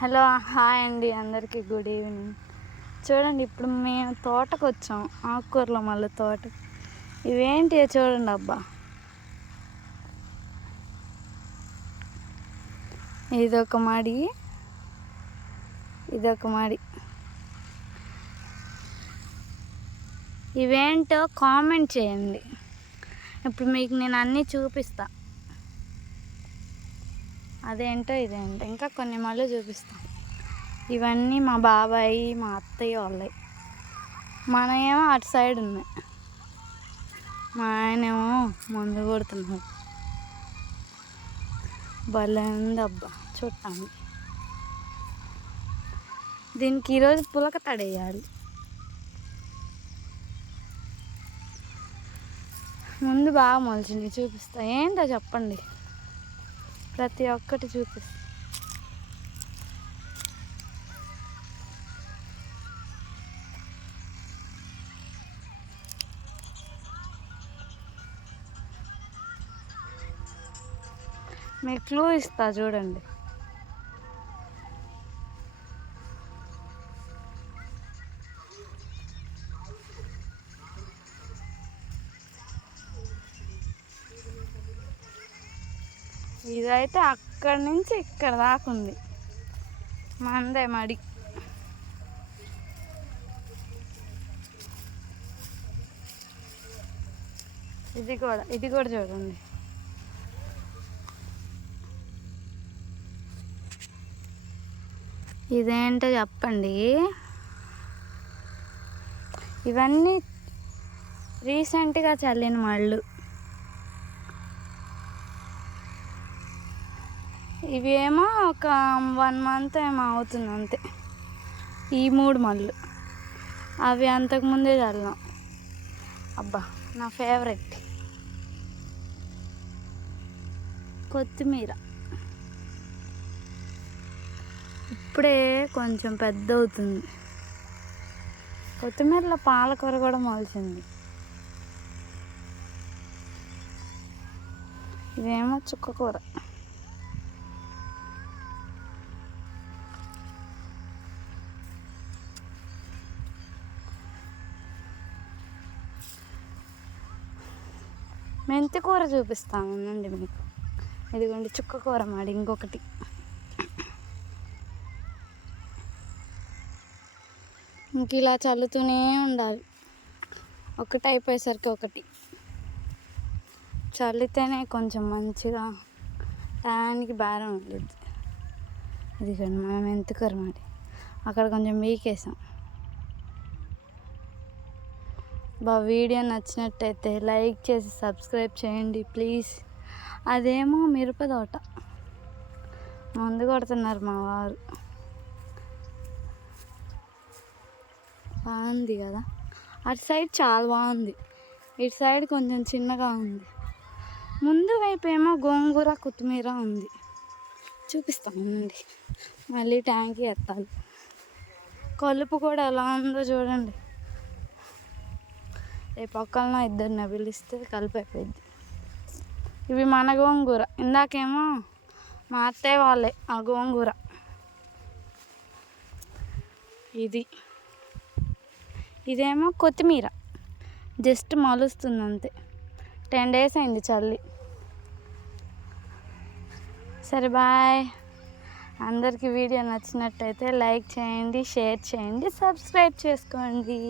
Hello, hi అండి, అందరికీ good evening. చూడండి, ఇప్పుడు మేము తోటకు వచ్చాం, ఆకుకూరలో మళ్ళీ తోట. ఇవేంటి చూడండి అబ్బా, ఇదొక మడి, ఇదొక మడి. ఇవేంటో కామెంట్ చేయండి. ఇప్పుడు మీకు నేను అన్నీ చూపిస్తా. అదేంటో ఇదేంటో ఇంకా కొన్ని మళ్ళీ చూపిస్తాం. ఇవన్నీ మా బాబాయి, మా అత్తయ్య వాళ్ళవి. మన ఏమో అటు సైడ్ ఉన్నాయి. మా ఆయనేమో మందు కొడుతున్నాడు. భలే ఉంది అబ్బా చూడటానికి. దీనికి ఈరోజు పులక తడేయాలి. ముందు బాగా మొలిచింది, చూపిస్తా. ఏంటో చెప్పండి, ప్రతి ఒక్కటి చూపిస్తా. మీకు క్లూ ఇస్తా చూడండి. ఇదైతే అక్కడి నుంచి ఇక్కడ దాకా ఉంది. మందే మడి. ఇది కూడా చూడండి. ఇదేంటో చెప్పండి. ఇవన్నీ రీసెంట్గా చల్లిన మళ్ళు. ఇవి ఏమో ఒక 1 month ఏమో అవుతుంది అంతే. ఈ 3 మళ్ళు అవి అంతకుముందే చల్లాం. అబ్బా, నా ఫేవరెట్ కొత్తిమీర. ఇప్పుడే కొంచెం పెద్ద అవుతుంది. కొత్తిమీరలో పాలకూర కూడా మొలిచింది. ఇవేమో చుక్కకూర. మెంతి కూర చూపిస్తానండి మీకు. ఇదిగోండి చుక్కకూర మాడి ఇంకొకటి. ఇంక ఇలా చల్లుతూనే ఉండాలి, ఒకటి అయిపోయేసరికి ఒకటి చల్లితేనే కొంచెం మంచిగా దానికి భారం ఉండదు. ఇదిగోండి మనం మెంతికూర మాడి అక్కడ కొంచెం వీకేసాం. వీడియో నచ్చినట్టయితే లైక్ చేసి సబ్స్క్రైబ్ చేయండి ప్లీజ్. అదేమో మిరప తోట, మందు కొడుతున్నారు మా వారు. బాగుంది కదా, అటు సైడ్ చాలా బాగుంది, ఇటు సైడ్ కొంచెం చిన్నగా ఉంది. ముందు వైపు ఏమో గోంగూర, కొత్తిమీర ఉంది. చూపిస్తానండి. మళ్ళీ ట్యాంక్ ఎత్తాలి. కలుపు కూడా ఎలా ఉందో చూడండి. రేపు ఒక్కళ్ళనో ఇద్దరిని పిలిస్తే కలుపు అయిపోయింది. ఇవి మన గోంగూర. ఇందాకేమో మా అత్తయ్య వాళ్ళే ఆ గోంగూర. ఇదేమో కొత్తిమీర, జస్ట్ మొలుస్తుంది అంతే. 10 days అయింది చల్లి. సరే బాయ్. అందరికీ వీడియో నచ్చినట్టయితే లైక్ చేయండి, షేర్ చేయండి, సబ్స్క్రైబ్ చేసుకోండి.